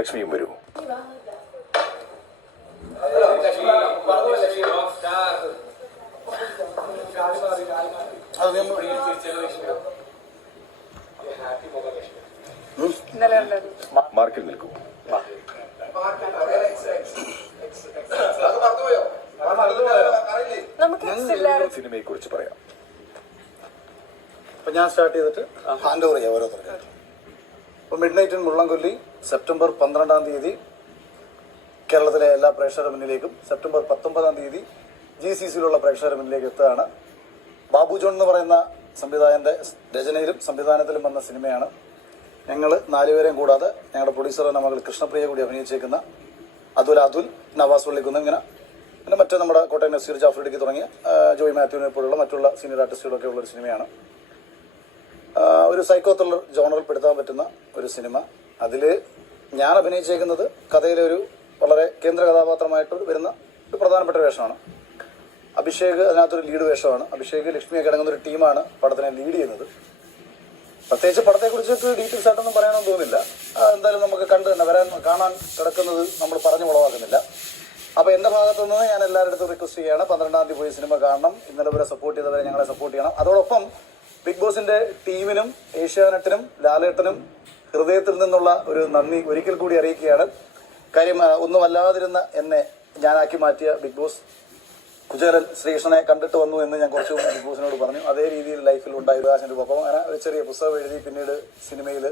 ലക്ഷ്മിയും വരൂ. മാർക്കിൽ നിൽക്കൂ. സിനിമയെ കുറിച്ച് പറയാം. അപ്പൊ ഞാൻ സ്റ്റാർട്ട് ചെയ്തിട്ട് ഹാൻഡ് ഓവർ ചെയ്യാം ഓരോരുത്തർക്കായിട്ട്. അപ്പൊ mid night in Mullankolli September 12 കേരളത്തിലെ എല്ലാ പ്രേക്ഷകരുടെ മുന്നിലേക്കും സെപ്റ്റംബർ 19 GCCയിലുള്ള പ്രേക്ഷകരുടെ മുന്നിലേക്ക് എത്തുകയാണ്. ബാബു ജോൺ എന്ന് പറയുന്ന സംവിധായകന്റെ രചനയിലും സംവിധാനത്തിലും വന്ന സിനിമയാണ്. ഞങ്ങൾ 4 പേരെയും കൂടാതെ ഞങ്ങളുടെ പ്രൊഡ്യൂസറുടെ മകൾ കൃഷ്ണപ്രിയ കൂടി അഭിനയിച്ചേക്കുന്ന അതുൽ, നവാസ് പള്ളിക്കുന്ന്, ഇങ്ങനെ പിന്നെ മറ്റേ നമ്മുടെ കോട്ടയം നസീർ ജാഫ്രിഡിക്ക് തുടങ്ങിയ ജോയ് മാത്യുവിനെ പോലുള്ള മറ്റുള്ള സീനിയർ ആർട്ടിസ്റ്റുകളൊക്കെ ഉള്ളൊരു സിനിമയാണ്. ഒരു സൈക്കോ ത്രില്ലർ ജോണറിൽ പെടുത്താൻ പറ്റുന്ന ഒരു സിനിമ. അതിൽ ഞാൻ അഭിനയിച്ചേക്കുന്നത് കഥയിലെ ഒരു വളരെ കേന്ദ്ര കഥാപാത്രമായിട്ട് വരുന്ന ഒരു പ്രധാനപ്പെട്ട വേഷമാണ്. അഭിഷേക് അതിനകത്തൊരു ലീഡ് വേഷമാണ്. അഭിഷേക് ലക്ഷ്മിയൊക്കെ അടങ്ങുന്ന ഒരു ടീമാണ് പടത്തിനെ ലീഡ് ചെയ്യുന്നത്. പ്രത്യേകിച്ച് പടത്തെക്കുറിച്ചിട്ട് ഡീറ്റെയിൽസ് ആയിട്ടൊന്നും പറയാനൊന്നും തോന്നില്ല. എന്തായാലും നമുക്ക് കണ്ടു തന്നെ കാണാൻ കിടക്കുന്നത് നമ്മൾ പറഞ്ഞു ഉളവാക്കുന്നില്ല. അപ്പോൾ എൻ്റെ ഭാഗത്തുനിന്ന് ഞാൻ എല്ലാവരുടെ അടുത്തും റിക്വസ്റ്റ് ചെയ്യുകയാണ്, 12 പോയി സിനിമ കാണണം. ഇന്നലെ വരെ സപ്പോർട്ട് ചെയ്തവരെ ഞങ്ങളെ സപ്പോർട്ട് ചെയ്യണം. അതോടൊപ്പം ബിഗ് ബോസിന്റെ ടീമിനും ഏഷ്യാനെറ്റിനും ലാലേട്ടനും ഹൃദയത്തിൽ നിന്നുള്ള ഒരു നന്ദി ഒരിക്കൽ കൂടി അറിയിക്കുകയാണ്. കാര്യം ഒന്നും അല്ലാതിരുന്ന എന്നെ ഞാനാക്കി മാറ്റിയ ബിഗ് ബോസ് കുചേലൻ ശ്രീകൃഷ്ണനെ കണ്ടിട്ട് വന്നു എന്ന് ഞാൻ കുറച്ച് മുമ്പ് ബിഗ് ബോസിനോട് പറഞ്ഞു. അതേ രീതിയിൽ ലൈഫിൽ ഉണ്ടായി പ്രകാശൻ്റെ ഒപ്പം അങ്ങനെ ഒരു ചെറിയ പുസ്തകം എഴുതി പിന്നീട് സിനിമയിൽ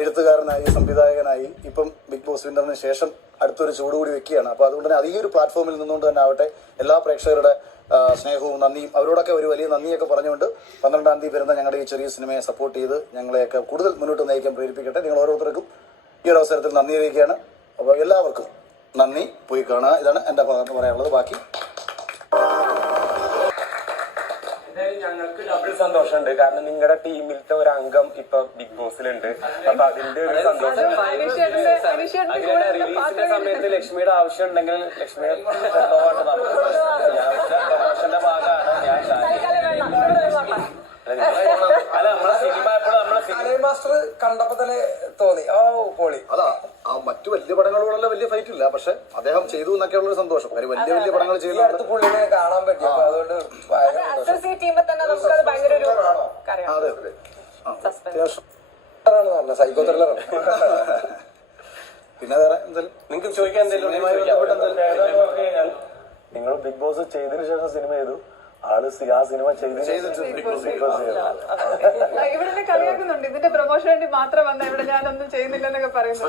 എഴുത്തുകാരനായി സംവിധായകനായി ഇപ്പം ബിഗ് ബോസ് വിന്നറിന് ശേഷം അടുത്തൊരു ചൂടുകൂടി വെക്കുകയാണ്. അപ്പോൾ അതുകൊണ്ട് തന്നെ ഈ ഒരു പ്ലാറ്റ്ഫോമിൽ നിന്നുകൊണ്ട് തന്നെ ആവട്ടെ എല്ലാ പ്രേക്ഷകരുടെ സ്നേഹവും നന്ദിയും അവരോടൊക്കെ ഒരു വലിയ നന്ദിയൊക്കെ പറഞ്ഞുകൊണ്ട് 12 വരുന്ന ഞങ്ങളുടെ ഈ ചെറിയ സിനിമയെ സപ്പോർട്ട് ചെയ്ത് ഞങ്ങളെയൊക്കെ കൂടുതൽ മുന്നോട്ട് നയിക്കാൻ പ്രേരിപ്പിക്കട്ടെ. നിങ്ങൾ ഓരോരുത്തർക്കും ഈ ഒരു അവസരത്തിൽ നന്ദി അറിയിക്കുകയാണ്. അപ്പോൾ എല്ലാവർക്കും നന്ദി. പോയി കാണുക. ഇതാണ് എൻ്റെ ഭാഗത്ത് പറയാനുള്ളത്. ബാക്കി ഞങ്ങൾക്ക് ഡബിൾ സന്തോഷമുണ്ട്. കാരണം നിങ്ങളുടെ ടീമിലത്തെ ഒരു അംഗം ഇപ്പൊ ബിഗ് ബോസിലുണ്ട്. അപ്പൊ അതിന്റെ ഒരു സന്തോഷം. റിലീസിന്റെ സമയത്ത് ലക്ഷ്മിയുടെ ആവശ്യം ഉണ്ടെങ്കിൽ ലക്ഷ്മി പ്രമോഷന്റെ ഭാഗമാണ് ഞാൻ. അല്ല നമ്മളെ സിനിമ എപ്പോഴും നമ്മളെ മാസ്റ്റർ കണ്ടപ്പോ തന്നെ തോന്നി ഓ പൊളി. അതാ ആ മറ്റു വലിയ പടങ്ങളോടുള്ള വലിയ ഫൈറ്റ് ഇല്ല, പക്ഷെ അദ്ദേഹം ചെയ്തു എന്നൊക്കെ ഉള്ളൊരു സന്തോഷം. വലിയ പടങ്ങൾ ചെയ്യുന്നത് പുള്ളിനെ കാണാൻ പറ്റും. അതുകൊണ്ട് സൈക്കോ ത്രില്ലറാണ്. പിന്നെ വേറെ എന്തായാലും നിങ്ങൾക്ക് ചോദിക്കാൻ നിങ്ങൾ ബിഗ് ബോസ് ചെയ്തതിനു ശേഷം സിനിമ ചെയ്തു ആള് ആ സിനിമ ഇവിടെ കളിയാക്കുന്നുണ്ട്. ഇതിന്റെ പ്രൊമോഷൻ വേണ്ടി മാത്രം വന്ന ഇവിടെ ഞാനൊന്നും ചെയ്യുന്നില്ലെന്നൊക്കെ പറയുന്നു.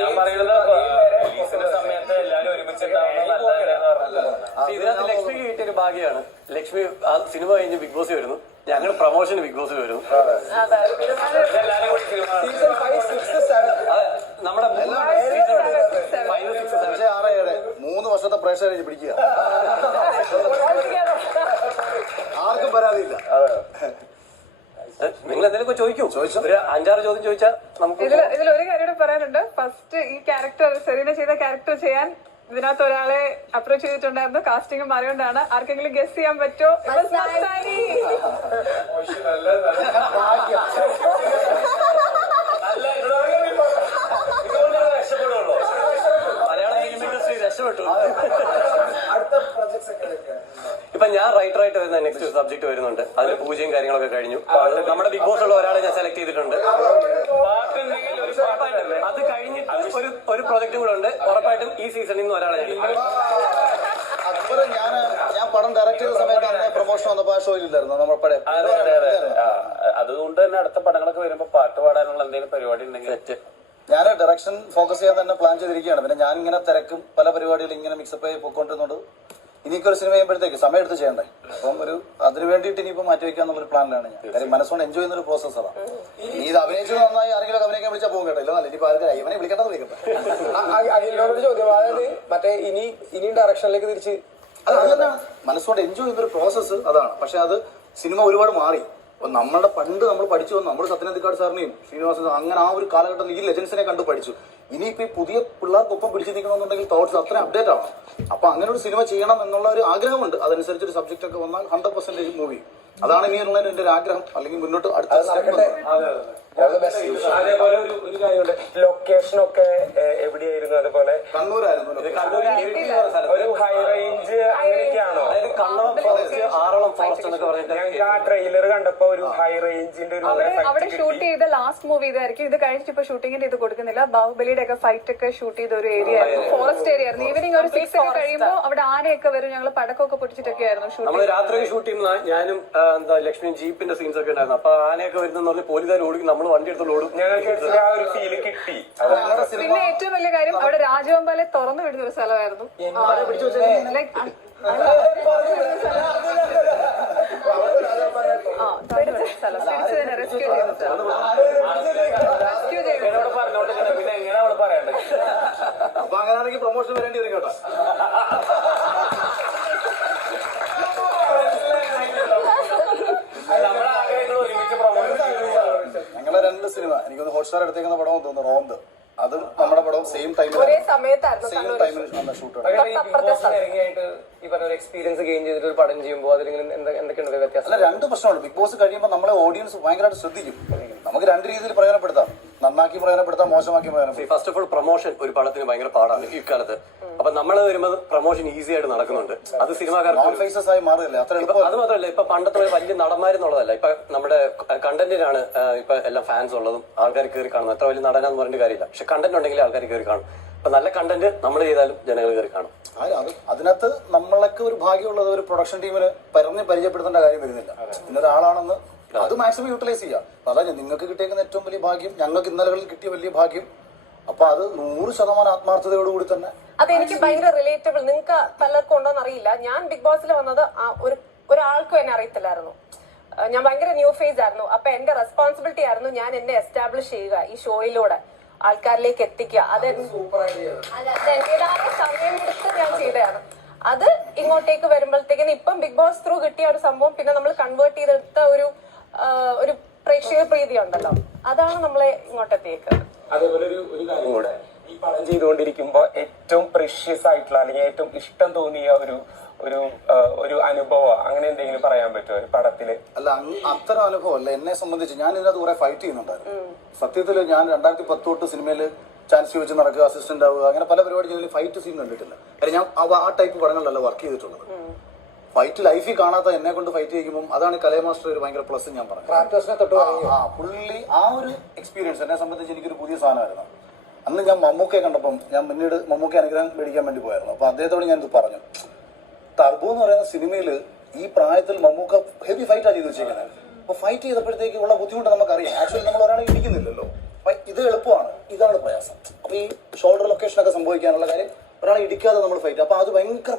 ഞാൻ പറയുന്നത് റിലീസിന്റെ സമയത്ത് എല്ലാരും ഇതിനകത്ത് ലക്ഷ്മിക്ക് കിട്ടിയൊരു ഭാഗ്യമാണ്. ലക്ഷ്മി ആ സിനിമ കഴിഞ്ഞ് ബിഗ് ബോസ് വരുന്നു, ഞങ്ങൾ പ്രൊമോഷന് ബിഗ് ബോസിൽ വരുന്നു. നമ്മുടെ 3 വർഷത്തെ പ്രേക്ഷകരെ പിടിക്കുക. ആർക്കും പരാതിയില്ല. നിങ്ങൾ എന്തെങ്കിലും ചോദിക്കൂ. ഒരു 5-6 ചോദ്യം ചോദിച്ചാൽ നമുക്ക് ഇതിലൊരു കാര്യം പറയാനുണ്ട്. ഫസ്റ്റ് ഈ ക്യാരക്ടർ സെറീന ചെയ്ത ക്യാരക്ടർ ചെയ്യാൻ ഇതിനകത്ത് ഒരാളെ അപ്രോച്ച് ചെയ്തിട്ടുണ്ടായിരുന്നു. കാസ്റ്റിംഗ് മാറിയോണ്ടാണ്. ആർക്കെങ്കിലും ഗസ് ചെയ്യാൻ പറ്റുമോ? ഇപ്പൊ ഞാൻ റൈറ്ററായിട്ട് വരുന്ന നെക്സ്റ്റ് സബ്ജക്ട് വരുന്നുണ്ട്. അതിൽ പൂജയും കാര്യങ്ങളൊക്കെ കഴിഞ്ഞു. നമ്മുടെ ബിഗ് ബോസ് ഉള്ള ഒരാളെ ഞാൻ സെലക്ട് ചെയ്തിട്ടുണ്ട്. അത് കഴിഞ്ഞിട്ട് ഒരു പ്രൊജക്ട് കൂടെ ഉണ്ട്. ഉറപ്പായിട്ടും ഈ സീസണിൽ നിന്ന് ഒരാളെ ഞാൻ പടം ഡയറക്ട് ചെയ്ത സമയത്ത് പ്രൊമോഷൻ വന്നപ്പോ ആ ഷോയിലില്ലായിരുന്നു നമ്മുടെ. അതുകൊണ്ട് തന്നെ അടുത്ത പടങ്ങളൊക്കെ വരുമ്പോ പാട്ട് പാടാനുള്ള എന്തെങ്കിലും പരിപാടി ഉണ്ടെങ്കിൽ ഞാൻ ഡയറക്ഷൻ ഫോക്കസ് ചെയ്യാൻ തന്നെ പ്ലാൻ ചെയ്തിരിക്കുകയാണ്. പിന്നെ ഞാൻ ഇങ്ങനെ തിരക്കും പല പരിപാടികളും ഇങ്ങനെ മിക്സപ്പ് ആയി പോയിക്കൊണ്ടിരുന്നോണ്ട് ഇനിയൊരു സിനിമ ചെയ്യുമ്പോഴത്തേക്ക് സമയം എടുത്ത് ചെയ്യണ്ടേ. അപ്പം അതിന് വേണ്ടിയിട്ട് ഇനിയിപ്പോൾ മാറ്റി വെക്കാന്നുള്ളൊരു പ്ലാനിലാണ് ഞാൻ. കാര്യം മനസ്സുകൊണ്ട് എൻജോയ് ചെയ്യുന്ന ഒരു പ്രോസസ് അതാണ്. ഇനി ഇത് അഭിനയിച്ചത് നന്നായി ആരെങ്കിലും അഭിനയിക്കാൻ വിളിച്ചാൽ പോകും കേട്ടോ. ഇല്ല ഇനിയിപ്പോൾ ആർക്കും ഇവനെ വിളിക്കേണ്ടത് വിളിക്കട്ടെ. അഖിലിനോടൊരു ചോദ്യം, അതായത് മറ്റേ ഇനി ഡയറക്ഷനിലേക്ക് തിരിച്ച് അത് തന്നെയാണ് മനസ്സുകൊണ്ട് എൻജോയ് ചെയ്യുന്ന ഒരു പ്രോസസ്സ് അതാണ്. പക്ഷെ അത് സിനിമ ഒരുപാട് മാറി. അപ്പൊ നമ്മുടെ പണ്ട് നമ്മൾ പഠിച്ചു വന്നു, നമ്മൾ സത്യനന്ദിക്കാട് സാറിനെയും ശ്രീനിവാസൻ അങ്ങനെ ആ ഒരു കാലഘട്ടത്തിൽ ഈ ലെജൻസിനെ കണ്ടു പഠിച്ചു. ഇനിയിപ്പോ ഈ പുതിയ പിള്ളേർക്കൊപ്പം പിടിച്ചു നിൽക്കണമെന്നുണ്ടെങ്കിൽ തോട്ട്സ് അത്ര അപ്ഡേറ്റ് ആവണം. അപ്പൊ അങ്ങനെ ഒരു സിനിമ ചെയ്യണം എന്നുള്ള ഒരു ആഗ്രഹമുണ്ട്. അതനുസരിച്ച് ഒരു സബ്ജക്റ്റ് ഒക്കെ വന്നാൽ 100% മൂവി. അതാണ് ഇനിയുള്ള എന്റെ ഒരു ആഗ്രഹം. അല്ലെങ്കിൽ മുന്നോട്ട് അടുത്ത അതേപോലെ ഒരു കാര്യമുണ്ട്, ലൊക്കേഷൻ ഒക്കെ എവിടെയായിരുന്നു? അതുപോലെ കണ്ണൂരായിരുന്നു. ഒരു ഹൈ റേഞ്ച് അങ്ങനെയൊക്കെയാണോ? ഞങ്ങൾക്ക് ആ ട്രെയിലർ കണ്ടപ്പോ ഒരു ഹൈ റേഞ്ചിന്റെ ഒരു അവിടെ ഷൂട്ട് ചെയ്ത ലാസ്റ്റ് മൂവി ഇതായിരിക്കും. ഇത് കഴിഞ്ഞിട്ട് ഇപ്പൊ ഷൂട്ടിങ്ങിന്റെ ഇത് കൊടുക്കുന്നില്ല. ബാഹുബലിയുടെ ഒക്കെ ഫൈറ്റ് ഒക്കെ ഷൂട്ട് ചെയ്ത ഒരു ഏരിയ ആയിരുന്നു, ഫോറസ്റ്റ് ഏരിയ ആയിരുന്നു. ഈവനിങ് ഒരു 6 ഒക്കെ കഴിയുമ്പോൾ അവിടെ ആനയൊക്കെ വരും. ഞങ്ങൾ പടക്കമൊക്കെ പൊട്ടിച്ചിട്ടൊക്കെ ആയിരുന്നു ഷൂട്ട്. നമ്മള് രാത്രി ഷൂട്ട് ചെയ്യുന്ന ഞാനും ലക്ഷ്മി ജീപ്പിന്റെ സീൻസ് ഒക്കെ ഉണ്ടായിരുന്നു. അപ്പൊ ആനയൊക്കെ വരുന്ന പറഞ്ഞ് പോലീസുകാർ ഓടിക്കും, നമ്മൾ വണ്ടി എടുത്തോണ്ട് ഓടും. ഞങ്ങൾക്ക് ആ ഒരു ഫീല് കിട്ടി. പിന്നെ ഏറ്റവും വലിയ കാര്യം അവിടെ രാജവെമ്പാലെ തുറന്നു വിടുന്ന ഒരു സ്ഥലമായിരുന്നു. പിന്നെ എങ്ങനെ അവള് പറയണ്ടത്? അപ്പൊ അങ്ങനെയാണെങ്കിൽ പ്രൊമോഷൻ വരേണ്ടി വരും കേട്ടോ. ഞങ്ങളെ 2 സിനിമ എനിക്കൊന്ന് ഹോട്ട്സ്റ്റാർ എടുത്തേക്കുന്ന പടവും തോന്നുന്നു റോന്ത്. അതും നമ്മുടെ പടവും സെയിം ടൈമിൽ ഷൂട്ട്. ഈ പറഞ്ഞ ഒരു എക്സ്പീരിയൻസ് ഗെയിൻ ചെയ്തിട്ട് ഒരു പടം ചെയ്യുമ്പോൾ അതിൽ എന്തൊക്കെയാണ് വ്യത്യാസം? അല്ല, 2 പ്രശ്നമുണ്ട്. ബിഗ് ബോസ് കഴിയുമ്പോൾ നമ്മളെ ഓഡിയൻസ് ഭയങ്കരമായിട്ട് ശ്രദ്ധിക്കും. നമുക്ക് 2 രീതിയിൽ പ്രയോജനപ്പെടുത്താം. നന്നാക്കി പ്രയോജനപ്പെടുത്താം, മോശമാക്കി പ്രയോജനപ്പെടുത്താം. ഫസ്റ്റ് ഓഫ് ഓൾ പ്രൊമോഷൻ ഒരു പടത്തിന് ഭയങ്കര പാടാണ് ഈ കാലത്ത്. അപ്പൊ നമ്മൾ വരുമ്പോൾ പ്രൊമോഷൻ ഈസി ആയിട്ട് നടക്കുന്നുണ്ട്. അത് സിനിമാക്കാർക്ക് ഫേസസ് ആയി മാറില്ല. അത്ര അത് മാത്രമല്ല, ഇപ്പൊ പണ്ടത്തെ വലിയ നടന്മാരെന്നുള്ളതല്ല, ഇപ്പൊ നമ്മുടെ കണ്ടന്റിനാണ് ഇപ്പൊ എല്ലാം ഫാൻസ് ഉള്ളതും ആൾക്കാർ കയറി കാണുന്നത്. എത്ര വലിയ നടനാന്ന് പറഞ്ഞിട്ട് കാര്യമില്ല, പക്ഷെ കണ്ടന്റ് ഉണ്ടെങ്കിൽ ആൾക്കാർ കയറി കാണും. ഇപ്പൊ നല്ല കണ്ടന്റ് നമ്മൾ ചെയ്താലും ജനങ്ങൾ കയറി കാണും. അതിനകത്ത് നമ്മളൊക്കെ ഒരു ഭാഗ്യമുള്ളത് ഒരു പ്രൊഡക്ഷൻ ടീമിന് പറഞ്ഞ് പരിചയപ്പെടുത്തേണ്ട കാര്യം വരുന്നില്ല. ഇന്നൊരാളാണെന്ന് അത് മാക്സിമം യൂട്ടിലൈസ് ചെയ്യാം. അതാണ് നിങ്ങൾക്ക് കിട്ടിയേക്കുന്ന ഏറ്റവും വലിയ ഭാഗ്യം, ഞങ്ങൾക്ക് ഇന്നലകളിൽ കിട്ടിയ വലിയ ഭാഗ്യം. അപ്പൊ അത് 100% ആത്മാർത്ഥതയോടുകൂടി തന്നെ. അതെനിക്ക് ഭയങ്കര റിലേറ്റബിൾ. നിങ്ങൾക്ക് പലർക്കും ഉണ്ടോന്ന് അറിയില്ല, ഞാൻ ബിഗ് ബോസിൽ വന്നത് ഒരാൾക്കും എന്നെ അറിയത്തില്ലായിരുന്നു. ഞാൻ ഭയങ്കര ന്യൂ ഫേസ് ആയിരുന്നു. അപ്പൊ എന്റെ റെസ്പോൺസിബിലിറ്റി ആയിരുന്നു ഞാൻ എന്നെ എസ്റ്റാബ്ലിഷ് ചെയ്യുക, ഈ ഷോയിലൂടെ ആൾക്കാരിലേക്ക് എത്തിക്കുക. അത് എന്റേതായ സമയം എടുത്ത് ഞാൻ ചെയ്തതാണ്. അത് ഇങ്ങോട്ടേക്ക് വരുമ്പോഴത്തേക്കിന് ഇപ്പം ബിഗ് ബോസ് ത്രൂ കിട്ടിയ ഒരു സംഭവം പിന്നെ നമ്മൾ കൺവേർട്ട് ചെയ്തെടുത്ത ഒരു പ്രേക്ഷക പ്രീതി ഉണ്ടല്ലോ, അതാണ് നമ്മളെ ഇങ്ങോട്ടെത്തിയേക്കുന്നത്. അതേപോലെ ഒരു കാര്യം കൂടെ, ഈ പടം ചെയ്തുകൊണ്ടിരിക്കുമ്പോ ഏറ്റവും പ്രഷ്യസ് ആയിട്ടുള്ള അല്ലെങ്കിൽ ഏറ്റവും ഇഷ്ടം തോന്നിയ ഒരു അനുഭവം അങ്ങനെ എന്തെങ്കിലും പറയാൻ പറ്റുമോ ഈ പടത്തില്? അല്ല, അത്തരം അനുഭവം അല്ല. എന്നെ സംബന്ധിച്ച് ഞാൻ ഇതിനകത്ത് കുറെ ഫൈറ്റ് ചെയ്യുന്നുണ്ടായിരുന്നു. സത്യത്തിൽ ഞാൻ 2010 തൊട്ട് സിനിമയിൽ ചാൻസ് ചോദിച്ച് നടക്കുക, അസിസ്റ്റന്റ് ആവുക, അങ്ങനെ പല പരിപാടി ചെയ്തതിൽ ഫൈറ്റ് സീൻ കണ്ടിട്ടില്ല. കാര്യം ഞാൻ ആ ടൈപ്പ് പടങ്ങളിലല്ല വർക്ക് ചെയ്തിട്ടുള്ളത്. ഫൈറ്റ് ലൈഫിൽ കാണാത്ത എന്നെ കൊണ്ട് ഫൈറ്റ് ചെയ്യുമ്പോൾ അതാണ് കലയ മാസ്റ്റർ ഒരു ഭയങ്കര പ്ലസ് ഞാൻ പറഞ്ഞു. പുള്ളി ആ ഒരു എക്സ്പീരിയൻസ് എന്നെ സംബന്ധിച്ച് എനിക്കൊരു പുതിയ സാധനമായിരുന്നു. അന്ന് ഞാൻ മമ്മൂക്കയെ കണ്ടപ്പം ഞാൻ പിന്നീട് മമ്മൂക്ക അനുഗ്രഹം മേടിക്കാൻ വേണ്ടി പോയായിരുന്നു. അപ്പൊ അദ്ദേഹത്തോട് ഞാൻ ഇത് പറഞ്ഞു, ടർബോ എന്ന് പറയുന്ന സിനിമയിൽ ഈ പ്രായത്തിൽ മമ്മൂക്ക ഹെവി ഫൈറ്റാണ് ചെയ്ത് വെച്ചേക്കുന്നത്. അപ്പൊ ഫൈറ്റ് ചെയ്തപ്പോഴത്തേക്ക് ഉള്ള ബുദ്ധിമുട്ട് നമുക്കറിയാം. ആക്ച്വലി നമ്മൾ ഒരാളെ ഇടിക്കുന്നില്ലല്ലോ, ഇത് എളുപ്പമാണ്, ഇതാണ് പ്രയാസം. അപ്പൊ ഈ ഷോൾഡർ ലൊക്കേഷനൊക്കെ സംഭവിക്കാനുള്ള കാര്യം ഒരാളെ ഇടിക്കാതെ നമ്മൾ ഫൈറ്റ്, അപ്പൊ അത് ഭയങ്കര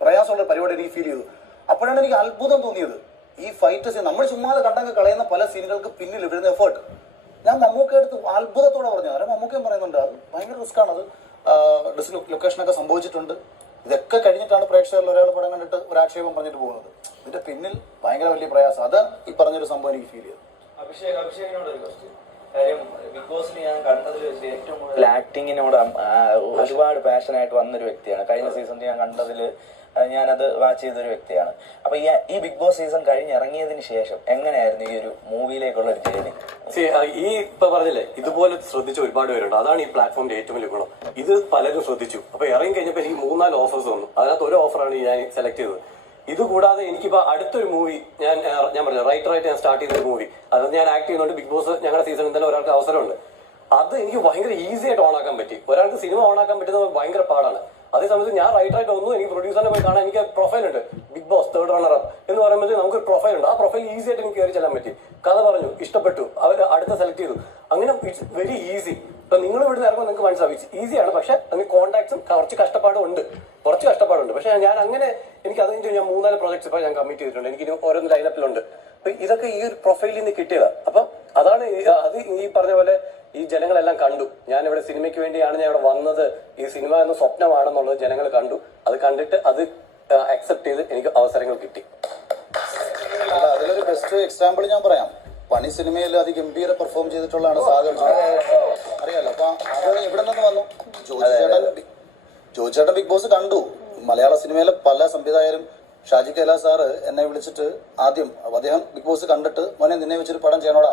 പ്രയാസമുള്ള പരിപാടി എനിക്ക് ഫീൽ ചെയ്തു. അപ്പോഴാണ് എനിക്ക് അത്ഭുതം തോന്നിയത്, ഈ ഫൈറ്റ് സീൻ നമ്മൾ ചുമ്മാതെ കണ്ടങ്ങ് കളയുന്ന പല സീനുകൾക്ക് പിന്നിൽ വരുന്ന എഫേർട്ട്. ഞാൻ മമ്മൂക്ക എടുത്ത് അത്ഭുതത്തോടെ പറഞ്ഞു. അതെ, മമ്മൂക്കയും പറയുന്നുണ്ട് അത് ഭയങ്കര റിസ്ക് ആണ്, അത് ലൊക്കേഷനൊക്കെ സംഭവിച്ചിട്ടുണ്ട്. ഇതൊക്കെ കഴിഞ്ഞിട്ടാണ് പ്രേക്ഷകരിൽ ഒരാൾ പടം കണ്ടിട്ട് ഒരു ആക്ഷേപം പറഞ്ഞിട്ട് പോകുന്നത്. ഇതിന്റെ പിന്നിൽ ഭയങ്കര വലിയ പ്രയാസം. അത് ഈ പറഞ്ഞൊരു സംഭവം എനിക്ക് ഫീൽ ചെയ്തു. അഭിഷേകിനോട് ഒരു ക്വസ്റ്റ്യൻ. കാര്യം ബിഗ് ബോസിൽ ഞാൻ കണ്ടതിൽ വെച്ച് ഏറ്റവും കൂടുതൽ ആക്ടിങ്ങിനോട് ഒരുപാട് പാഷനായിട്ട് വന്നൊരു വ്യക്തിയാണ്. കഴിഞ്ഞ സീസണിൽ ഞാൻ കണ്ടതിൽ ഞാനത് വാച്ച് ചെയ്തൊരു വ്യക്തിയാണ്. അപ്പൊ ഈ ബിഗ് ബോസ് സീസൺ കഴിഞ്ഞിറങ്ങിയതിന് ശേഷം എങ്ങനെയായിരുന്നു ഈ ഒരു മൂവിയിലേക്കുള്ള ഒരു ജേർണി? ഈ ഇപ്പൊ പറഞ്ഞില്ലേ, ഇതുപോലെ ശ്രദ്ധിച്ച ഒരുപാട് പേരുണ്ട്. അതാണ് ഈ പ്ലാറ്റ്ഫോമിന്റെ ഏറ്റവും വലിയ ഗുണം. ഇത് പലരും ശ്രദ്ധിച്ചു. അപ്പൊ ഇറങ്ങി കഴിഞ്ഞപ്പോൾ എനിക്ക് 3-4 ഓഫേഴ്സ് വന്നു. അതിനകത്ത് ഒരു ഓഫറാണ് ഞാൻ സെലക്ട് ചെയ്തത്. ഇത് കൂടാതെ എനിക്കിപ്പോ അടുത്തൊരു മൂവി ഞാൻ പറഞ്ഞു റൈറ്ററായിട്ട് ഞാൻ സ്റ്റാർട്ട് ചെയ്തൊരു മൂവി, അത് ഞാൻ ആക്ട് ചെയ്യുന്നുണ്ട്. ബിഗ് ബോസ് ഞങ്ങളുടെ സീസണിൽ തന്നെ ഒരാൾക്ക് അവസരമുണ്ട്. അത് എനിക്ക് ഭയങ്കര ഈസി ആയിട്ട് ഓണാക്കാൻ പറ്റി. ഒരാൾക്ക് സിനിമ ഓണാക്കാൻ പറ്റുന്നത് ഭയങ്കര പാടാണ്. അതേ സമയത്ത് ഞാൻ റൈറ്ററായിട്ട് ഒന്നും എനിക്ക് പ്രൊഡ്യൂസറിനെ പോയി കാണാൻ എനിക്ക് പ്രൊഫൈൽ ഉണ്ട്. ബിഗ് ബോസ് 3rd റണ്ണർ-അപ്പ് എന്ന് പറയുമ്പോൾ നമുക്ക് പ്രൊഫൈൽ ഉണ്ട്. ആ പ്രൊഫൈൽ ഈസി ആയിട്ട് എനിക്ക് കയറി ചെല്ലാൻ പറ്റി. കഥ പറഞ്ഞു, ഇഷ്ടപ്പെട്ടു, അവർ അടുത്ത സെലക്ട് ചെയ്തു. അങ്ങനെ ഇറ്റ്സ് വെരി ഈസി. ഇപ്പൊ നിങ്ങൾ ഇവിടെ ഇറങ്ങുമ്പോൾ നിങ്ങൾക്ക് മനസ്സിലാവും ഈസിയാണ്. പക്ഷെ അതിന് കോൺടാക്ട്സും കുറച്ച് കഷ്ടപ്പാടുണ്ട്. പക്ഷെ ഞാൻ അങ്ങനെ എനിക്ക് അത് കഴിഞ്ഞ് ഞാൻ 3-4 പ്രോജക്ട്സ് ഇപ്പൊ ഞാൻ കമ്മിറ്റ് ചെയ്തിട്ടുണ്ട്. എനിക്ക് ഓരോന്ന് ലൈനപ്പിലുണ്ട്. അപ്പൊ ഇതൊക്കെ ഈ ഒരു പ്രൊഫൈലിൽ നിന്ന് കിട്ടിയതാണ്. അപ്പൊ അതാണ് അത് ഈ പറഞ്ഞ പോലെ ഈ ജനങ്ങളെല്ലാം കണ്ടു. ഞാൻ ഇവിടെ സിനിമയ്ക്ക് വേണ്ടിയാണ് ഞാൻ ഇവിടെ വന്നത്, ഈ സിനിമ എന്ന സ്വപ്നമാണെന്നുള്ളത് ജനങ്ങൾ കണ്ടു. അത് കണ്ടിട്ട് അത് അക്സെപ്റ്റ് ചെയ്ത് എനിക്ക് അവസരങ്ങൾ കിട്ടി. അല്ല, അതിലൊരു ബെസ്റ്റ് എക്സാമ്പിൾ ഞാൻ പറയാം. പണി സിനിമയിൽ അതിഗംഭീര പെർഫോം ചെയ്തിട്ടുള്ളതാണ് സാഗർ. അറിയാലോ. അപ്പൊ അത് എവിടെ നിന്ന് വന്നു? ജോയിച്ചേട്ടൻ ബിഗ് ബോസ് കണ്ടു. മലയാള സിനിമയിലെ പല സംവിധായകരും, ഷാജി കൈലാസ് സാറ് എന്നെ വിളിച്ചിട്ട് ആദ്യം അദ്ദേഹം ബിഗ് ബോസ് കണ്ടിട്ട് മോനെ നിന്നെ വെച്ചൊരു പടം ചെയ്യണോടാ.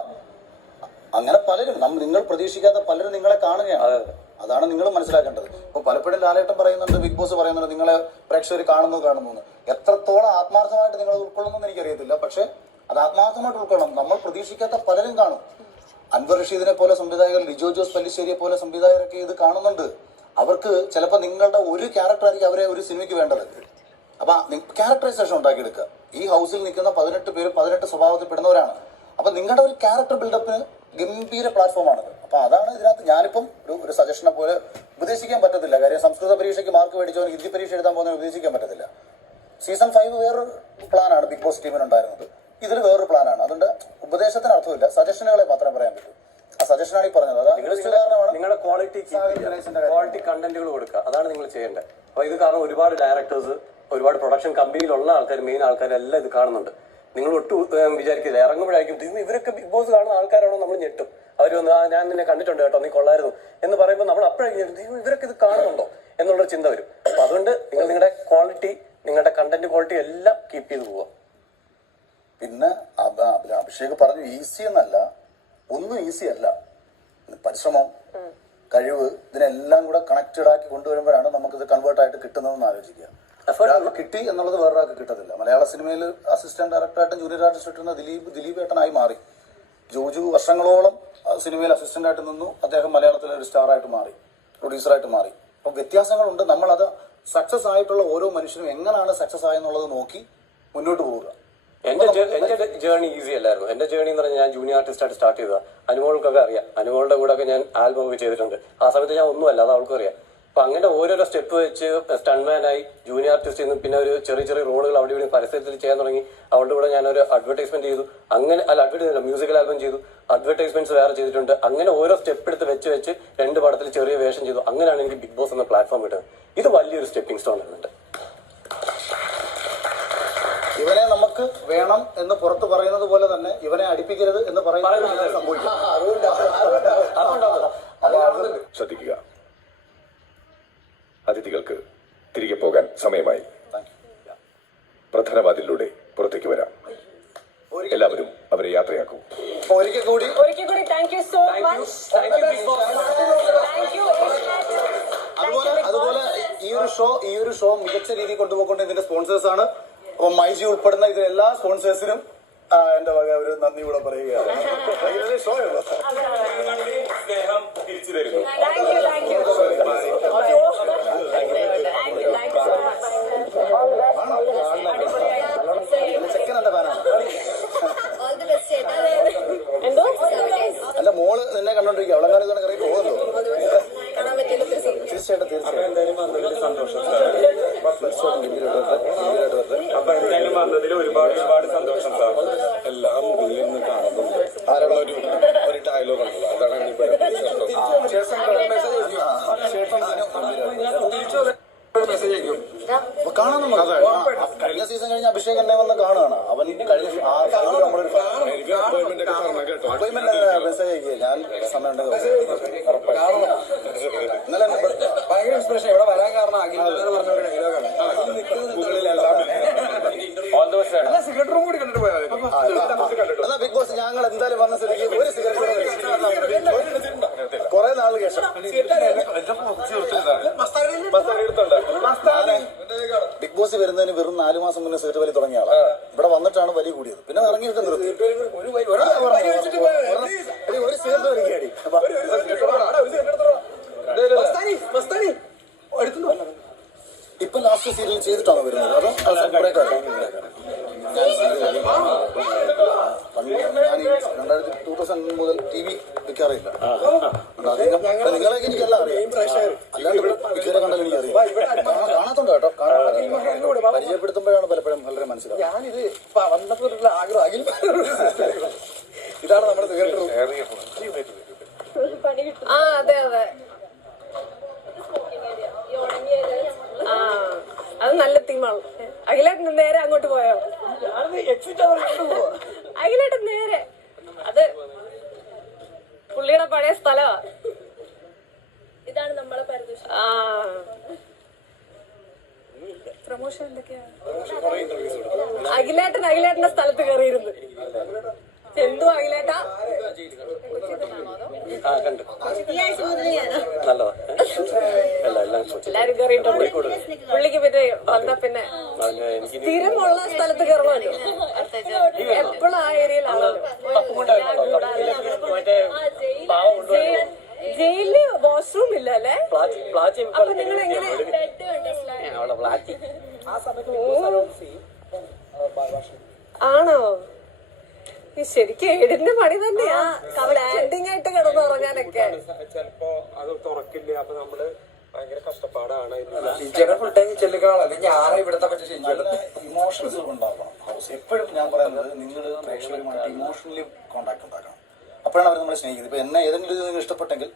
അങ്ങനെ പലരും നിങ്ങൾ പ്രതീക്ഷിക്കാത്ത പലരും നിങ്ങളെ കാണുകയാണ്. അതാണ് നിങ്ങൾ മനസ്സിലാക്കേണ്ടത്. ഇപ്പൊ പലപ്പോഴും ലാലേട്ടൻ പറയുന്നുണ്ട്, ബിഗ് ബോസ് പറയുന്നുണ്ട് നിങ്ങളെ പ്രേക്ഷകർ കാണുന്നു എന്ന്. എത്രത്തോളം ആത്മാർത്ഥമായിട്ട് നിങ്ങൾ ഉൾക്കൊള്ളുന്നു എന്ന് എനിക്കറിയത്തില്ല. പക്ഷെ അത് ആത്മാർത്ഥമായിട്ട് ഉൾക്കൊള്ളണം. നമ്മൾ പ്രതീക്ഷിക്കാത്ത പലരും കാണും. അൻവർ റഷീദിനെ പോലെ സംവിധായകർ, ലിജോ ജോസ് പല്ലിശ്ശേരിയെ പോലെ സംവിധായകരൊക്കെ ഇത് കാണുന്നുണ്ട്. അവർക്ക് ചിലപ്പോൾ നിങ്ങളുടെ ഒരു ക്യാരക്ടറായിരിക്കും അവരെ ഒരു സിനിമയ്ക്ക് വേണ്ടത്. അപ്പൊ ക്യാരക്ടറൈസേഷൻ ഉണ്ടാക്കിയെടുക്കുക. ഈ ഹൗസിൽ നിൽക്കുന്ന 18 പേരും 18 സ്വഭാവത്തിൽപ്പെടുന്നവരാണ്. അപ്പൊ നിങ്ങളുടെ ഒരു ക്യാരക്ടർ ബിൽഡപ്പിന് ഗംഭീര പ്ലാറ്റ്ഫോമാണത്. അപ്പൊ അതാണ് ഇതിനകത്ത് ഞാനിപ്പം ഒരു സജഷനെ പോലെ ഉപദേശിക്കാൻ പറ്റത്തില്ല. കാര്യം സംസ്കൃത പരീക്ഷയ്ക്ക് മാർക്ക് മേടിച്ചവന് ഹിന്ദി പരീക്ഷ എഴുതാൻ പോകുന്നതിന് ഉപദേശിക്കാൻ പറ്റത്തില്ല. സീസൺ 5 വേറൊരു പ്ലാനാണ് ബിഗ് ബോസ് ടീമിനുണ്ടായിരുന്നത്. ഇതിൽ വേറൊരു പ്ലാനാണ്. അതുകൊണ്ട് ഉപദേശത്തിന് അർത്ഥമില്ല, സജഷനുകളെ മാത്രമേ പറയാൻ പറ്റൂ. ആ സജഷനാണ് ഈ പറഞ്ഞത്. നിങ്ങളുടെ ക്വാളിറ്റി കണ്ടന്റുകൾ കൊടുക്കുക, അതാണ് നിങ്ങൾ ചെയ്യേണ്ടത്. അപ്പൊ ഇത് കാരണം ഒരുപാട് ഡയറക്ടേഴ്സ്, ഒരുപാട് പ്രൊഡക്ഷൻ കമ്പനിയിലുള്ള ആൾക്കാർ, മെയിൻ ആൾക്കാരെല്ലാം ഇത് കാണുന്നുണ്ട്. നിങ്ങൾ ഒട്ടും വിചാരിക്കില്ല ഇറങ്ങുമ്പോഴായിരിക്കും ഇവരൊക്കെ ബിഗ് ബോസ് കാണുന്ന ആൾക്കാരാണോ നമ്മൾ ഞെട്ടും. അവർ വന്ന് ഞാൻ നിന്നെ കണ്ടിട്ടുണ്ട് കേട്ടോ, നീ കൊള്ളായിരുന്നു എന്ന് പറയുമ്പോൾ നമ്മൾ അപ്പോഴായിരിക്കും ഇവരൊക്കെ ഇത് കാണുന്നുണ്ടോ എന്നുള്ളൊരു ചിന്ത വരും. അപ്പൊ അതുകൊണ്ട് നിങ്ങൾ നിങ്ങളുടെ ക്വാളിറ്റി, നിങ്ങളുടെ കണ്ടന്റ് ക്വാളിറ്റി എല്ലാം കീപ്പ് ചെയ്ത് പോവുക. പിന്നെ അഭിഷേക് പറഞ്ഞു ഈസി എന്നല്ല, ഒന്നും ഈസി അല്ല. പരിശ്രമം, കഴിവ്, ഇതിനെല്ലാം കൂടെ കണക്റ്റഡ് ആക്കി കൊണ്ടുവരുമ്പോഴാണ് നമുക്കിത് കൺവേർട്ട് ആയിട്ട് കിട്ടുന്നതെന്ന് ആലോചിക്കുക. ഒരാൾക്ക് കിട്ടി എന്നുള്ളത് വേറൊരാൾക്ക് കിട്ടത്തില്ല. മലയാള സിനിമയിൽ അസിസ്റ്റന്റ് ഡയറക്ടറായിട്ടും ജൂനിയർ ആർട്ടിസ്റ്റായിട്ടും ദിലീപ് ഏട്ടനായി മാറി. ജോജു വർഷങ്ങളോളം സിനിമയിൽ അസിസ്റ്റന്റ് ആയിട്ട് നിന്നു. അദ്ദേഹം മലയാളത്തിലെ ഒരു സ്റ്റാറായിട്ട് മാറി, പ്രൊഡ്യൂസറായിട്ട് മാറി. അപ്പോൾ വ്യത്യാസങ്ങളുണ്ട്. നമ്മളത് സക്സസ് ആയിട്ടുള്ള ഓരോ മനുഷ്യനും എങ്ങനെയാണ് സക്സസ് ആയെന്നുള്ളത് നോക്കി മുന്നോട്ട് പോവുക. എന്റെ ജേർണി ഈസി അല്ലായിരുന്നു. എന്റെ ജേർണി എന്ന് പറഞ്ഞാൽ ഞാൻ ജൂനിയർ ആർട്ടിസ്റ്റ് ആയിട്ട് സ്റ്റാർട്ട് ചെയ്തതാ. അനുമോൾക്കൊക്കെ അറിയാം. അനുമോളുടെ കൂടെ ഒക്കെ ഞാൻ ആൽബം ഒക്കെ ചെയ്തിട്ടുണ്ട്. ആ സമയത്ത് ഞാൻ ഒന്നുമല്ല, അത് അവൾക്കും അറിയാം. അപ്പൊ അങ്ങനെ ഓരോരോ സ്റ്റെപ്പ് വെച്ച് സ്റ്റൺമാനായി ജൂനിയർ ആർട്ടിസ്റ്റ് നിന്നും പിന്നെ ഒരു ചെറിയ റോളുകൾ അവിടെ ഇവിടെ പരസ്യത്തിൽ ചെയ്യാൻ തുടങ്ങി. അവളുടെ കൂടെ ഞാനൊരു അഡ്വർടൈസ്മെന്റ് ചെയ്തു. അങ്ങനെ മ്യൂസിക്കൽ ആൽബം ചെയ്തു, അഡ്വർടൈസ്മെന്റ്സ് വേറെ ചെയ്തിട്ടുണ്ട്. അങ്ങനെ ഓരോ സ്റ്റെപ്പ് എടുത്ത് വെച്ച് 2 പടത്തിൽ ചെറിയ വേഷം ചെയ്തു. അങ്ങനെയാണ് എനിക്ക് ബിഗ് ബോസ് എന്ന പ്ലാറ്റ്ഫോം കിട്ടുന്നത്. ഇത് വലിയൊരു സ്റ്റെപ്പിംഗ് സ്റ്റോൺ ആയിരുന്നുണ്ട്. ഇവനെ നമുക്ക് വേണം എന്ന് പുറത്ത് പറയുന്നത് പോലെ തന്നെ ഇവനെ അടുപ്പിക്കരുത് എന്ന് പറയുന്നത് സംഭവിക്കും. ശ്രദ്ധിക്കുക, അതിഥികൾക്ക് തിരികെ പോകാൻ സമയമായി. പ്രധാനവാതിലൂടെ പുറത്തേക്ക് വരാം. എല്ലാവരും അവരെ യാത്രയാക്കും. ഒരിക്കൽ കൂടി താങ്ക് യു സോ മച്ച്. അതുപോലെ ഈ ഒരു ഷോ മികച്ച രീതിയിൽ കൊണ്ടുപോയിക്കൊണ്ട് ഇതിന്റെ സ്പോൺസേഴ്സ് ആണ്. മൈജി ഉൾപ്പെടുന്ന ഇതിലെ എല്ലാ സ്പോൺസേഴ്സിനും എന്റെ വക ഒരു നന്ദി കൂടെ പറയുകയാണ്. ചെക്കൻ എന്റെ ഫാനാണ്. അല്ല, മോള് നിന്നെ കണ്ടോണ്ടിരിക്കുക. അവളെങ്ങാനും ഇതാണ് കയറി പോകുന്നു. തീർച്ചയായിട്ടും അപ്പൊ എന്തായാലും വന്നതിൽ ഒരുപാട് സന്തോഷം സാർ. എല്ലാം മുകളിൽ നിന്ന് കാണുന്നുണ്ട്. ഒരു ഡയലോഗ് ഉണ്ടല്ലോ, അതാണ് കാണാൻ നമുക്ക്. കഴിഞ്ഞ സീസൺ കഴിഞ്ഞ അഭിഷേക് എന്നെ വന്ന് കാണുകയാണ്. അവൻ കഴിഞ്ഞ മെസ്സേജ് അയക്കുക. ഞാൻ സമയം ഇന്നലെ ഭയങ്കര ഇൻസ്പിറേഷൻ. ഇവിടെ വരാൻ കാരണം പറഞ്ഞ ഡയലോഗാണ്. സിഗരറ്റ് റൂം കൂടി കണ്ടിട്ട് പോയാൽ എന്നാ ബിഗ് ബോസ് ഞങ്ങൾ എന്തായാലും വന്ന സ്ഥിതിക്ക് ഒരു സിഗരറ്റ് കുറെ നാള് ശേഷം ബിഗ് ബോസ് വരുന്നതിന് വെറും 4 മാസം മുന്നേ സിഗരറ്റ് വലി തുടങ്ങിയ ആളാണ്. ഇവിടെ വന്നിട്ടാണ് വലി കൂടിയത്. പിന്നെ ഇറങ്ങിയിട്ട് നിർത്തി. ഒരു സിഗരറ്റ് വലിക്കാടി. ഇപ്പൊ ലാസ്റ്റ് സീരിയൽ ചെയ്തിട്ടാണ് വരുന്നത്. അതോ ഞാൻ 2000 മുതൽ TV വെക്കാറില്ല. അധികം നിങ്ങളൊക്കെ എനിക്കെല്ലാം അറിയാം. അല്ലാണ്ട് വിൽക്കാരെ കണ്ടാലും എനിക്കറിയാം. കാണാത്തുണ്ട് കേട്ടോ. പരിചയപ്പെടുത്തുമ്പോഴാണ് പലപ്പോഴും വളരെ മനസ്സിലാവും. ഞാനിത് വന്നപ്പോഴുള്ള ആഗ്രഹം. ഇതാണ് നമ്മുടെ സിഗരറ്റ് റൂം. അതെ അത് നല്ല തീമാണ്. അഖില നേരെ അങ്ങോട്ട് പോയോ? അഖിലേട്ടൻ നേരെ അത് പുള്ളിയുടെ പഴയ സ്ഥലമാ. ഇതാണ് നമ്മളെ പരിദോഷം. പ്രൊമോഷൻ എന്തൊക്കെയാ? അഖിലേട്ടന്റെ സ്ഥലത്ത് കയറിയിരുന്നു. എന്തോ അഖിലേട്ടാ കണ്ടു നല്ലതാ. എല്ലാരും കയറിയിട്ടുണ്ട്. പുള്ളിക്ക് പറ്റി വന്നാ പിന്നെ സ്ഥിരമുള്ള സ്ഥലത്ത് കയറുമല്ലോ. എപ്പോഴും ആ ഏരിയയിലാണല്ലോ. ജയിലില് വാഷ്റൂം ഇല്ല അല്ലേ? അപ്പൊ നിങ്ങൾ എങ്ങനെ? ആണോ? ശരിക്കും ഏടിന്റെ പണി തന്നെയാ ലാൻഡിങ് ആയിട്ട് കിടന്നുറങ്ങാനൊക്കെ. ചിലപ്പോ അത് തുറക്കില്ല. അപ്പൊ നമ്മള് ഭയങ്കര കഷ്ടപ്പാടാണ്. ഇമോഷൻസ് ഉണ്ടാവണം. എപ്പോഴും ഞാൻ പറയുന്നത് നിങ്ങൾ പ്രേക്ഷകരുമായിട്ട് ഇമോഷണലി കോണ്ടാക്ട് ഉണ്ടാക്കണം. അപ്പോഴാണ് അവർ നമ്മളെ സ്നേഹിക്കുന്നത്. ഇപ്പൊ എന്നെ ഏതെങ്കിലും നിങ്ങൾ ഇഷ്ടപ്പെട്ടെങ്കിൽ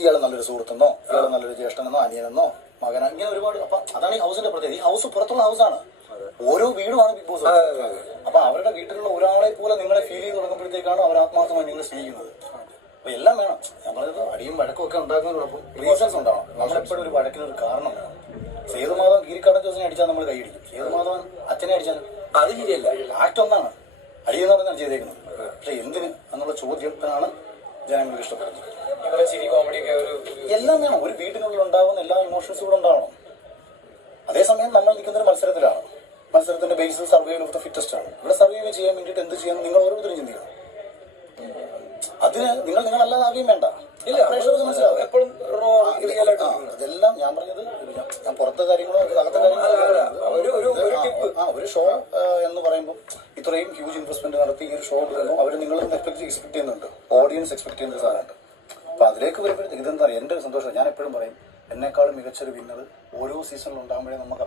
ഇയാൾ നല്ലൊരു സുഹൃത്തെന്നോ ഇയാൾ നല്ലൊരു ജ്യേഷ്ഠനെന്നോ അനിയനെന്നോ മകനോ ഇങ്ങനെ ഒരുപാട്. അപ്പൊ അതാണ് ഈ ഹൗസിന്റെ പ്രത്യേകത. ഈ ഹൗസ് പുറത്തുള്ള ഹൗസാണ്. ഓരോ വീടുമാണ് ബിഗ് ബോസ്. അപ്പൊ അവരുടെ വീട്ടിലുള്ള ഒരാളെ പോലെ നിങ്ങളെ ഫീൽ ചെയ്ത് തുടങ്ങുമ്പോഴത്തേക്കാണ് അവർ ആത്മാർത്ഥമായി നിങ്ങളെ സ്നേഹിക്കുന്നത്. അപ്പൊ എല്ലാം വേണം. ഞാൻ പറഞ്ഞത് അടിയും വഴക്കും ഒക്കെ ഉണ്ടാക്കുന്നതിനോടൊപ്പം റീസൺസ് ഉണ്ടാവണം. നമ്മളെപ്പോഴും ഒരു വഴക്കിനൊരു കാരണം വേണം. സേതുമാധവൻ കീരിക്കാടൻ ജോസിനെ അടിച്ചാൽ നമ്മൾ കൈയടിക്കും. സേതുമാധവൻ അച്ഛനെ അടിച്ചാൽ അത് ശരിയല്ല. ആക്ട് ഒന്നാണ്. അടിയെന്ന് പറഞ്ഞാൽ ചെയ്തേക്കുന്നത്. പക്ഷെ എന്തിന് എന്നുള്ള ചോദ്യത്തിനാണ് ജനങ്ങൾക്ക് ഇഷ്ടപ്പെടുന്നത്. എല്ലാം വേണം. ഒരു വീട്ടിനുള്ളിൽ ഉണ്ടാവുന്ന എല്ലാ ഇമോഷൻസും കൂടെ ഉണ്ടാവണം. അതേസമയം നമ്മൾ നിൽക്കുന്ന ഒരു മത്സരത്തിലാണ്. മത്സരത്തിന്റെ ബേസിൽ സർവൈവൽ ഓഫ് ദ ഫിറ്റസ്റ്റ് ആണ്. ഇവിടെ സർവൈവ് ചെയ്യാൻ വേണ്ടിയിട്ട് എന്ത് ചെയ്യാൻ നിങ്ങൾ ഓരോരുത്തരും ചിന്തിക്കണം. അതിന് നിങ്ങളല്ലാതെ ആവുകയും വേണ്ട. പ്രേക്ഷകർക്ക് മനസ്സിലാവും. അതെല്ലാം ഞാൻ പറഞ്ഞത് ഞാൻ പുറത്തെ കാര്യങ്ങളോ അകത്തെ കാര്യങ്ങളോ ഒരു ഷോ എന്ന് പറയുമ്പോൾ ഇത്രയും ഹ്യൂജ് ഇൻവെസ്റ്റ്മെന്റ് നടത്തി ഈ ഒരു ഷോ എടുക്കുമ്പോൾ അവർ നിങ്ങൾ എക്സ്പെക്ട് ചെയ്യുന്നുണ്ട്. ഓഡിയൻസ് എക്സ്പെക്ട് ചെയ്യുന്ന ഒരു സാധനമുണ്ട്. അപ്പൊ അതിലേക്ക് വരുമ്പോഴത്തേക്ക് ഇതെന്താ പറയുക, എന്റെ ഒരു സന്തോഷം. ഞാൻ എപ്പോഴും പറയും എന്നെക്കാളും മികച്ചൊരു വിന്നർ ഓരോ സീസണിൽ ഉണ്ടാകുമ്പോഴേ നമുക്ക്